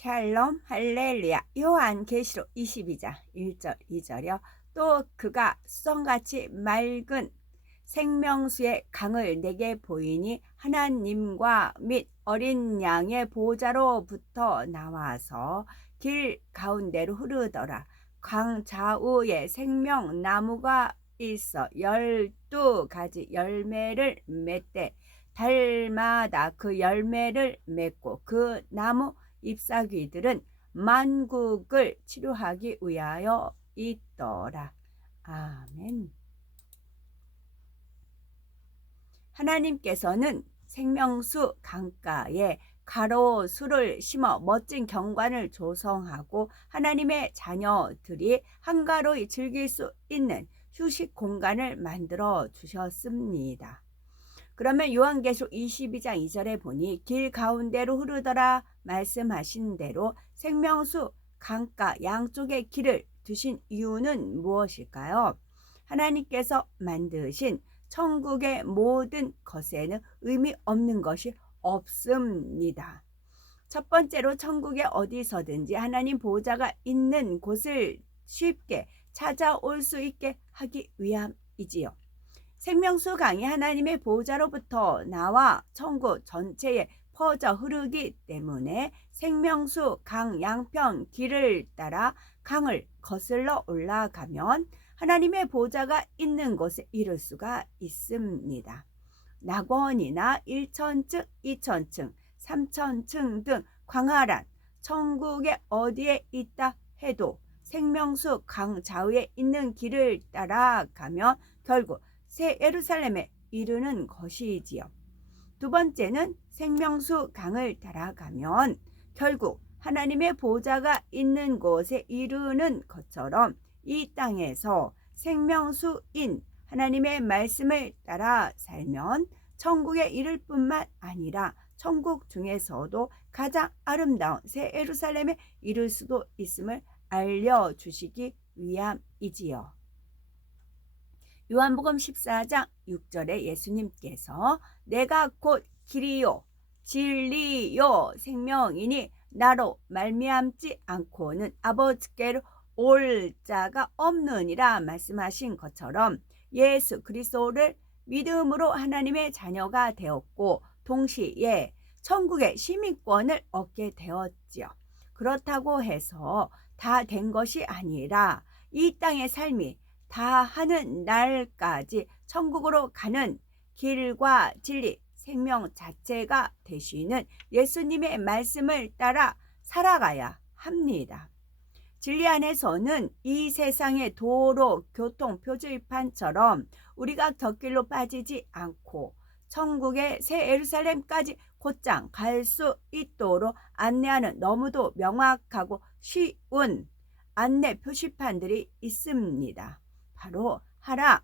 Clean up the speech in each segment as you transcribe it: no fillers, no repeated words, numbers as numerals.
샬롬 할렐루야. 요한계시록 22장 1절 2절이요. 또 그가 수정같이 맑은 생명수의 강을 내게 보이니 하나님과 및 어린 양의 보호자로부터 나와서 길 가운데로 흐르더라. 강 좌우에 생명나무가 있어 12가지 열매를 맺되 달마다 그 열매를 맺고 그 나무 잎사귀들은 만국을 치료하기 위하여 있더라. 아멘. 하나님께서는 생명수 강가에 가로수를 심어 멋진 경관을 조성하고 하나님의 자녀들이 한가로이 즐길 수 있는 휴식 공간을 만들어 주셨습니다. 그러면 요한계시록 22장 2절에 보니 길 가운데로 흐르더라 말씀하신 대로 생명수 강가 양쪽에 길을 두신 이유는 무엇일까요? 하나님께서 만드신 천국의 모든 것에는 의미 없는 것이 없습니다. 첫 번째로 천국에 어디서든지 하나님 보호자가 있는 곳을 쉽게 찾아올 수 있게 하기 위함이지요. 생명수 강이 하나님의 보호자로부터 나와 천국 전체에 퍼져 흐르기 때문에 생명수 강 양편 길을 따라 강을 거슬러 올라가면 하나님의 보호자가 있는 곳에 이를 수가 있습니다. 낙원이나 1천층, 2천층, 3천층 등 광활한 천국의 어디에 있다 해도 생명수 강 좌우에 있는 길을 따라가면 결국 새 예루살렘에 이르는 것이지요. 두 번째는 생명수 강을 따라가면 결국 하나님의 보호자가 있는 곳에 이르는 것처럼 이 땅에서 생명수인 하나님의 말씀을 따라 살면 천국에 이를 뿐만 아니라 천국 중에서도 가장 아름다운 새 예루살렘에 이를 수도 있음을 알려주시기 위함이지요. 요한복음 14장 6절에 예수님께서 내가 곧 길이요 진리요 생명이니 나로 말미암지 않고는 아버지께로 올 자가 없느니라 말씀하신 것처럼 예수 그리스도를 믿음으로 하나님의 자녀가 되었고 동시에 천국의 시민권을 얻게 되었지요. 그렇다고 해서 다 된 것이 아니라 이 땅의 삶이 다 하는 날까지 천국으로 가는 길과 진리, 생명 자체가 되시는 예수님의 말씀을 따라 살아가야 합니다. 진리 안에서는 이 세상의 도로, 교통, 표지판처럼 우리가 곁길로 빠지지 않고 천국의 새 예루살렘까지 곧장 갈 수 있도록 안내하는 너무도 명확하고 쉬운 안내 표시판들이 있습니다. 바로 하라,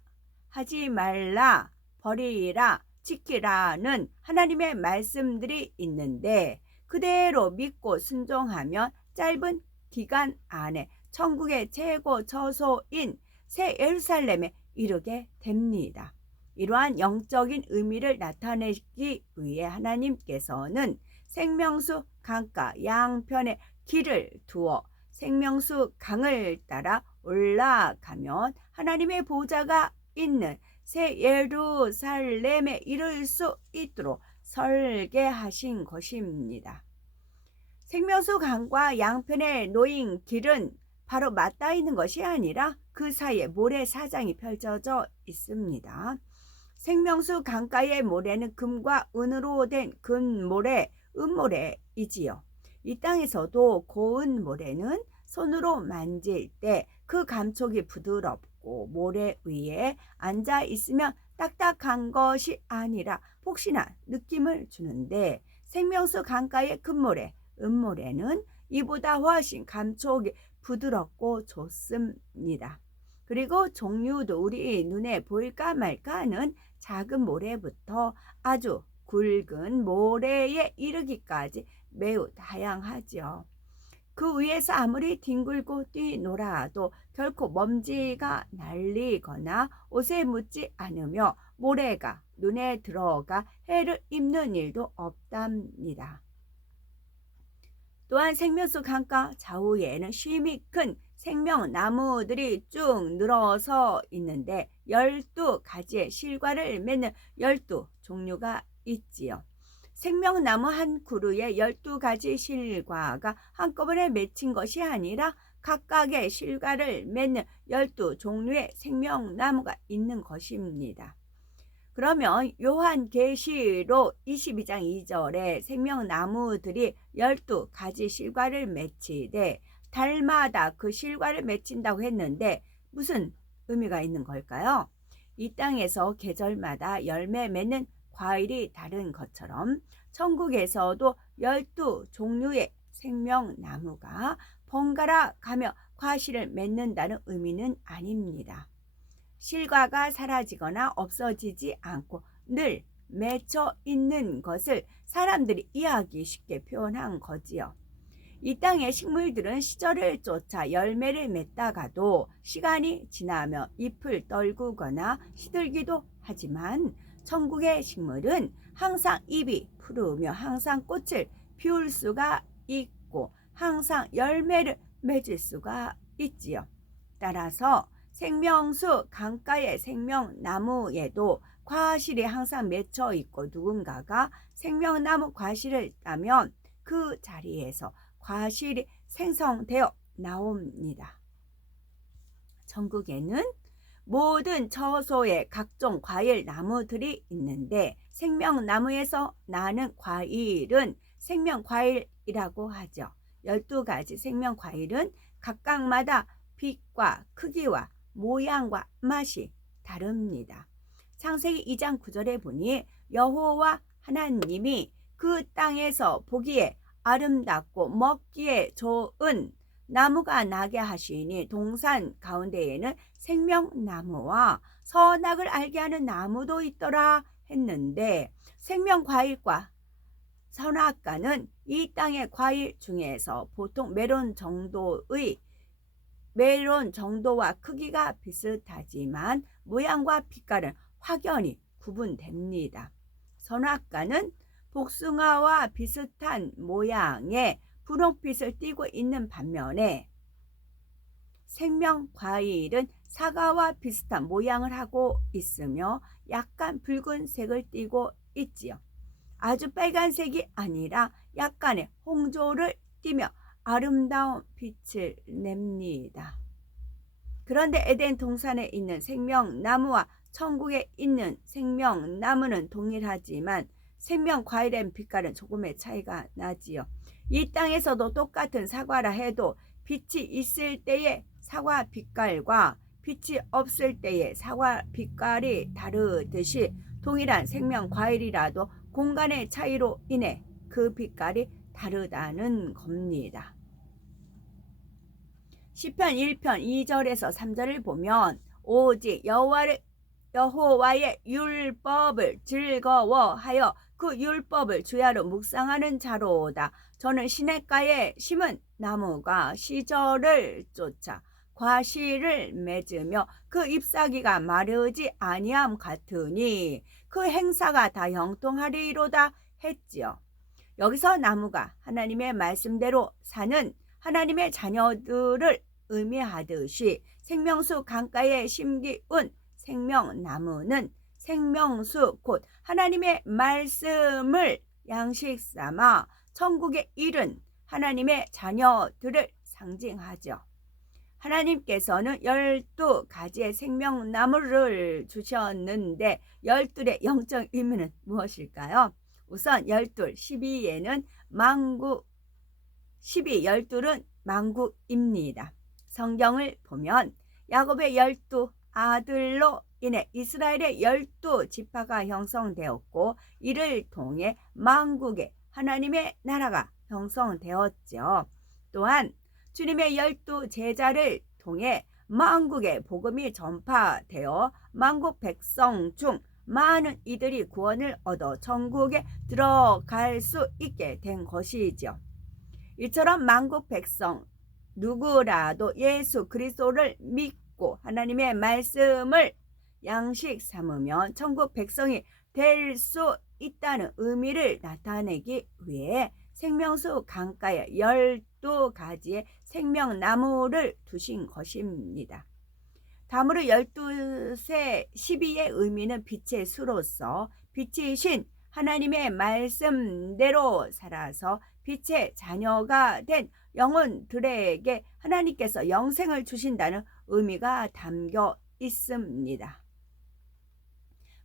하지 말라, 버리라, 지키라는 하나님의 말씀들이 있는데 그대로 믿고 순종하면 짧은 기간 안에 천국의 최고 처소인 새 예루살렘에 이르게 됩니다. 이러한 영적인 의미를 나타내기 위해 하나님께서는 생명수 강가 양편에 길을 두어 생명수 강을 따라 올라가면 하나님의 보호자가 있는 새 예루살렘에 이를 수 있도록 설계하신 것입니다. 생명수 강과 양편에 놓인 길은 바로 맞닿아 있는 것이 아니라 그 사이에 모래사장이 펼쳐져 있습니다. 생명수 강가의 모래는 금과 은으로 된 금모래, 은모래이지요. 이 땅에서도 고운 모래는 손으로 만질 때 그 감촉이 부드럽고 모래 위에 앉아 있으면 딱딱한 것이 아니라 폭신한 느낌을 주는데 생명수 강가의 금모래, 은모래는 이보다 훨씬 감촉이 부드럽고 좋습니다. 그리고 종류도 우리 눈에 보일까 말까 하는 작은 모래부터 아주 굵은 모래에 이르기까지 매우 다양하죠. 그 위에서 아무리 뒹굴고 뛰놀아도 결코 먼지가 날리거나 옷에 묻지 않으며 모래가 눈에 들어가 해를 입는 일도 없답니다. 또한 생명수 강가 좌우에는 쉼이 큰 생명나무들이 쭉 늘어서 있는데 12가지의 실과를 맺는 12종류가 있지요. 생명나무 한 그루에 12가지 실과가 한꺼번에 맺힌 것이 아니라 각각의 실과를 맺는 12종류의 생명나무가 있는 것입니다. 그러면 요한계시록 22장 2절에 생명나무들이 12가지 실과를 맺히되 달마다 그 실과를 맺힌다고 했는데 무슨 의미가 있는 걸까요? 이 땅에서 계절마다 열매 맺는 과일이 다른 것처럼 천국에서도 12종류의 생명나무가 번갈아 가며 과실을 맺는다는 의미는 아닙니다. 실과가 사라지거나 없어지지 않고 늘 맺혀 있는 것을 사람들이 이해하기 쉽게 표현한 거지요. 이 땅의 식물들은 시절을 쫓아 열매를 맺다가도 시간이 지나며 잎을 떨구거나 시들기도 하지만 천국의 식물은 항상 잎이 푸르며 항상 꽃을 피울 수가 있고 항상 열매를 맺을 수가 있지요. 따라서 생명수 강가의 생명나무에도 과실이 항상 맺혀 있고 누군가가 생명나무 과실을 따면 그 자리에서 과실이 생성되어 나옵니다. 천국에는 모든 처소의 각종 과일 나무들이 있는데 생명나무에서 나는 과일은 생명과일이라고 하죠. 12가지 생명과일은 각각마다 빛과 크기와 모양과 맛이 다릅니다. 창세기 2장 9절에 보니 여호와 하나님이 그 땅에서 보기에 아름답고 먹기에 좋은 나무가 나게 하시니 동산 가운데에는 생명나무와 선악을 알게 하는 나무도 있더라 했는데 생명과일과 선악과는 이 땅의 과일 중에서 보통 멜론 정도와 크기가 비슷하지만 모양과 빛깔은 확연히 구분됩니다. 선악과는 복숭아와 비슷한 모양의 분홍빛을 띠고 있는 반면에 생명과일은 사과와 비슷한 모양을 하고 있으며 약간 붉은색을 띠고 있지요. 아주 빨간색이 아니라 약간의 홍조를 띠며 아름다운 빛을 냅니다. 그런데 에덴 동산에 있는 생명나무와 천국에 있는 생명나무는 동일하지만 생명과일의 빛깔은 조금의 차이가 나지요. 이 땅에서도 똑같은 사과라 해도 빛이 있을 때의 사과 빛깔과 빛이 없을 때의 사과 빛깔이 다르듯이 동일한 생명과일이라도 공간의 차이로 인해 그 빛깔이 다르다는 겁니다. 시편 1편 2절에서 3절을 보면 오직 여호와의 율법을 즐거워하여 그 율법을 주야로 묵상하는 자로다. 저는 시냇가에 심은 나무가 시절을 쫓아 과실을 맺으며 그 잎사귀가 마르지 아니함 같으니 그 행사가 다 형통하리로다 했지요. 여기서 나무가 하나님의 말씀대로 사는 하나님의 자녀들을 의미하듯이 생명수 강가에 심기운 생명나무는 생명수 곧 하나님의 말씀을 양식 삼아 천국에 이른 하나님의 자녀들을 상징하죠. 하나님께서는 12가지의 생명나무를 주셨는데 12의 영적 의미는 무엇일까요? 우선 12, 12에는 만국, 12, 12는 만국입니다. 성경을 보면 야곱의 12 아들로 인해 이스라엘의 12지파가 형성되었고 이를 통해 만국의 하나님의 나라가 형성되었죠. 또한 주님의 12제자를 통해 만국의 복음이 전파되어 만국 백성 중 많은 이들이 구원을 얻어 천국에 들어갈 수 있게 된 것이죠. 이처럼 만국 백성 누구라도 예수 그리스도를 믿고 하나님의 말씀을 양식 삼으면 천국 백성이 될 수 있다는 의미를 나타내기 위해 생명수 강가에 12가지의 생명나무를 두신 것입니다. 다음으로 12세 12의 의미는 빛의 수로서 빛이신 하나님의 말씀대로 살아서 빛의 자녀가 된 영혼들에게 하나님께서 영생을 주신다는 의미가 담겨 있습니다.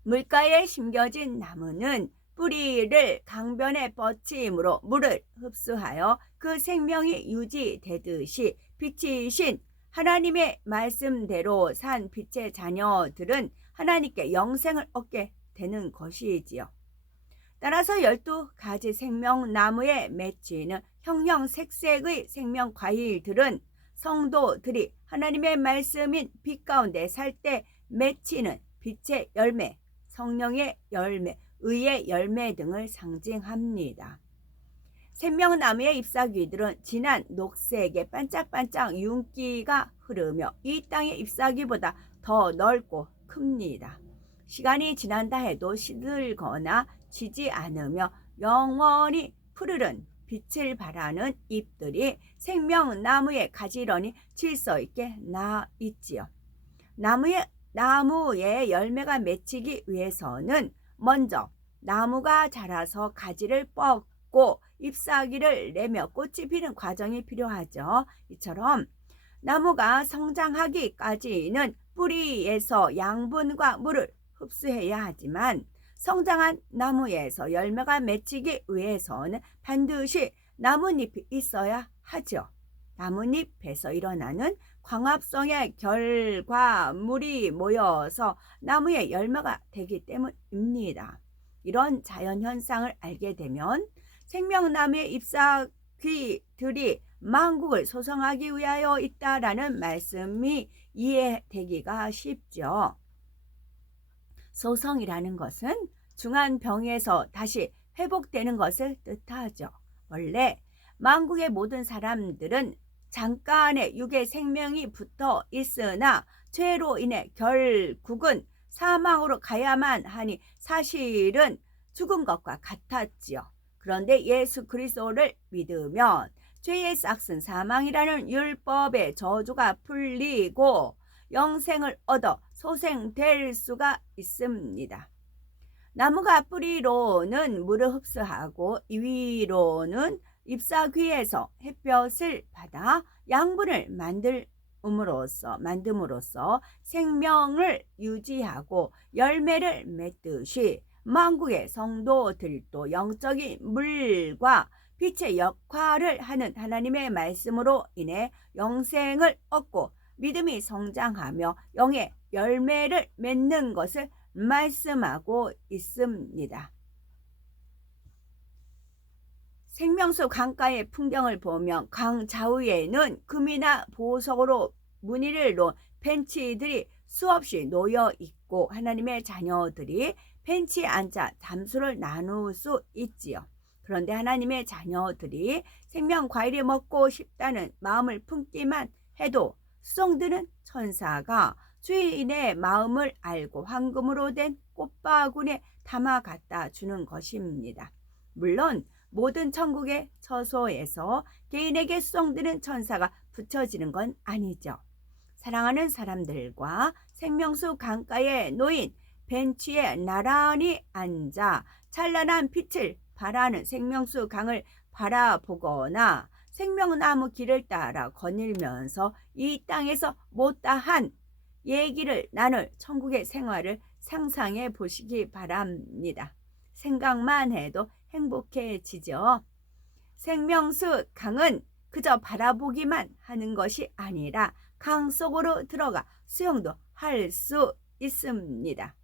물가에 심겨진 나무는 뿌리를 강변에 뻗침으로 물을 흡수하여 그 생명이 유지되듯이 빛이신 하나님의 말씀대로 산 빛의 자녀들은 하나님께 영생을 얻게 되는 것이지요. 따라서 12가지 생명나무에 맺히는 형형색색의 생명과일들은 성도들이 하나님의 말씀인 빛 가운데 살 때 맺히는 빛의 열매, 성령의 열매, 의의 열매 등을 상징합니다. 생명나무의 잎사귀들은 진한 녹색의 반짝반짝 윤기가 흐르며 이 땅의 잎사귀보다 더 넓고 큽니다. 시간이 지난다 해도 시들거나 지지 않으며 영원히 푸르른 빛을 발하는 잎들이 생명나무의 가지런히 질서 있게 나 있지요. 나무에 열매가 맺히기 위해서는 먼저 나무가 자라서 가지를 뻗고 잎사귀를 내며 꽃이 피는 과정이 필요하죠. 이처럼 나무가 성장하기까지는 뿌리에서 양분과 물을 흡수해야 하지만 성장한 나무에서 열매가 맺히기 위해서는 반드시 나뭇잎이 있어야 하죠. 나뭇잎에서 일어나는 광합성의 결과물이 모여서 나무의 열매가 되기 때문입니다. 이런 자연현상을 알게 되면 생명나무의 잎사귀들이 만국을 소성하기 위하여 있다라는 말씀이 이해되기가 쉽죠. 소성이라는 것은 중한 병에서 다시 회복되는 것을 뜻하죠. 원래 만국의 모든 사람들은 잠깐의 육의 생명이 붙어 있으나 죄로 인해 결국은 사망으로 가야만 하니 사실은 죽은 것과 같았지요. 그런데 예수 그리스도를 믿으면 죄의 싹슨 사망이라는 율법의 저주가 풀리고 영생을 얻어 소생될 수가 있습니다. 나무가 뿌리로는 물을 흡수하고 이위로는 잎사귀에서 햇볕을 받아 양분을 만듦으로써 생명을 유지하고 열매를 맺듯이 만국의 성도들도 영적인 물과 빛의 역할을 하는 하나님의 말씀으로 인해 영생을 얻고 믿음이 성장하며 영의 열매를 맺는 것을 말씀하고 있습니다. 생명수 강가의 풍경을 보면 강 좌우에는 금이나 보석으로 무늬를 놓은 벤치들이 수없이 놓여 있고 하나님의 자녀들이 벤치에 앉아 담소를 나눌 수 있지요. 그런데 하나님의 자녀들이 생명 과일이 먹고 싶다는 마음을 품기만 해도 수송드는 천사가 주인의 마음을 알고 황금으로 된 꽃바구니에 담아 갖다 주는 것입니다. 물론 모든 천국의 처소에서 개인에게 수송드는 천사가 붙여지는 건 아니죠. 사랑하는 사람들과 생명수 강가에 놓인 벤치에 나란히 앉아 찬란한 빛을 발하는 생명수 강을 바라보거나 생명나무 길을 따라 거닐면서 이 땅에서 못다한 얘기를 나눌 천국의 생활을 상상해 보시기 바랍니다. 생각만 해도 행복해지죠. 생명수 강은 그저 바라보기만 하는 것이 아니라 강 속으로 들어가 수영도 할 수 있습니다.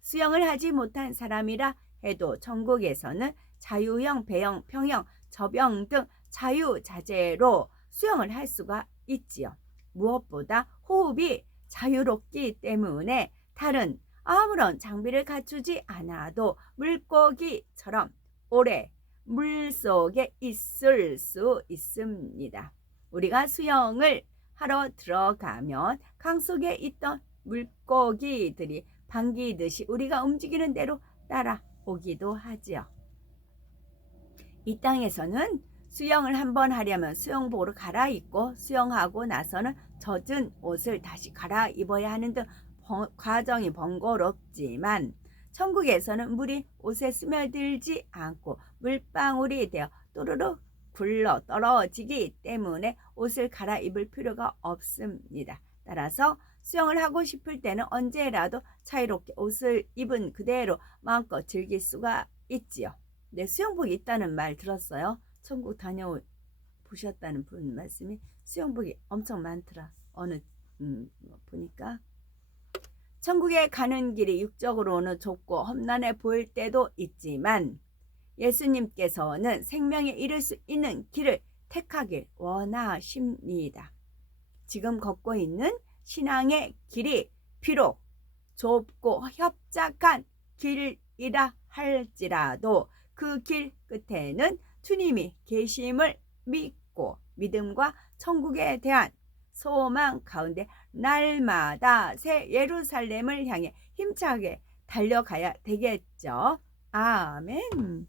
수영을 하지 못한 사람이라 해도 천국에서는 자유형, 배영, 평영, 접영 등 자유자재로 수영을 할 수가 있지요. 무엇보다 호흡이 자유롭기 때문에 다른 아무런 장비를 갖추지 않아도 물고기처럼 오래 물속에 있을 수 있습니다. 우리가 수영을 하러 들어가면 강 속에 있던 물고기들이 반기듯이 우리가 움직이는 대로 따라오기도 하지요. 이 땅에서는 수영을 한번 하려면 수영복으로 갈아입고 수영하고 나서는 젖은 옷을 다시 갈아입어야 하는 등 과정이 번거롭지만 천국에서는 물이 옷에 스며들지 않고 물방울이 되어 또르르 굴러 떨어지기 때문에 옷을 갈아입을 필요가 없습니다. 따라서 수영을 하고 싶을 때는 언제라도 자유롭게 옷을 입은 그대로 마음껏 즐길 수가 있지요. 네, 수영복이 있다는 말 들었어요. 천국 다녀보셨다는 분 말씀이 수영복이 엄청 많더라. 어느 보니까 천국에 가는 길이 육적으로는 좁고 험난해 보일 때도 있지만 예수님께서는 생명에 이를 수 있는 길을 택하길 원하십니다. 지금 걷고 있는 신앙의 길이 비록 좁고 협착한 길이라 할지라도 그 길 끝에는 주님이 계심을 믿고 믿음과 천국에 대한 소망 가운데 날마다 새 예루살렘을 향해 힘차게 달려가야 되겠죠. 아멘.